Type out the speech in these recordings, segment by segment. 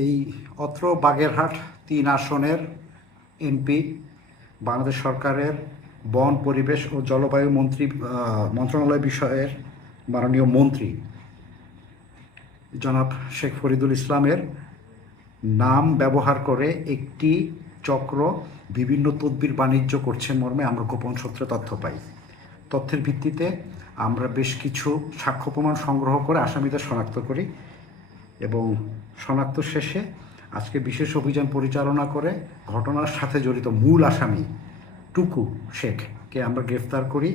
এই অত্র বাগেরহাট ৩ আসনের এমপি, বাংলাদেশ সরকারের বন, পরিবেশ ও জলবায়ু মন্ত্রণালয় বিষয়ের মাননীয় মন্ত্রী জনাব শেখ ফরিদুল ইসলামের নাম ব্যবহার করে একটি চক্র বিভিন্ন তদবির বাণিজ্য করছে মর্মে আমরা গোপন সূত্রে তথ্য পাই। তথ্যের ভিত্তিতে আমরা বেশ কিছু সাক্ষ্য প্রমাণ সংগ্রহ করে আসামিদের শনাক্ত করি এবং শনাক্ত শেষে আজকে বিশেষ অভিযান পরিচালনা করে ঘটনার সাথে জড়িত মূল আসামি টুকু শেখকে আমরা গ্রেফতার করি।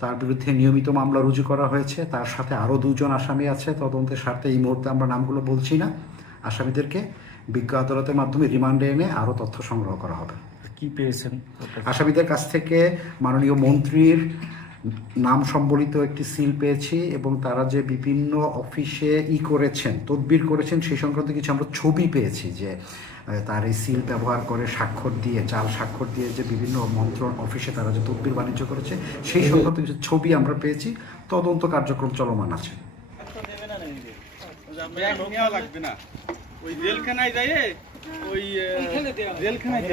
তার বিরুদ্ধে নিয়মিত মামলা রুজু করা হয়েছে। তার সাথে আরও 2 জন আসামি আছে। তদন্তের স্বার্থে এই মুহূর্তে আমরা নামগুলো বলছি না। আসামিদেরকে বিজ্ঞ আদালতের মাধ্যমে রিমান্ডে এনে আরও তথ্য সংগ্রহ করা হবে। কি পেয়েছেন আসামিদের কাছ থেকে মাননীয় মন্ত্রীর নাম সম্বলিত একটি সিল পেয়েছি এবং তারা যে বিভিন্ন অফিসে করেছেন, তদবির করেছেন, সেই সংক্রান্ত কিছু আমরা ছবি পেয়েছি যে তার এই সিল ব্যবহার করে স্বাক্ষর দিয়ে, জাল স্বাক্ষর দিয়ে যে বিভিন্ন অফিসে তারা যে তদবির বাণিজ্য করেছে সেই সংক্রান্ত কিছু ছবি আমরা পেয়েছি। তদন্ত কার্যক্রম চলমান আছে। ওই জেলখানায় যায়, ওই জেলখানায়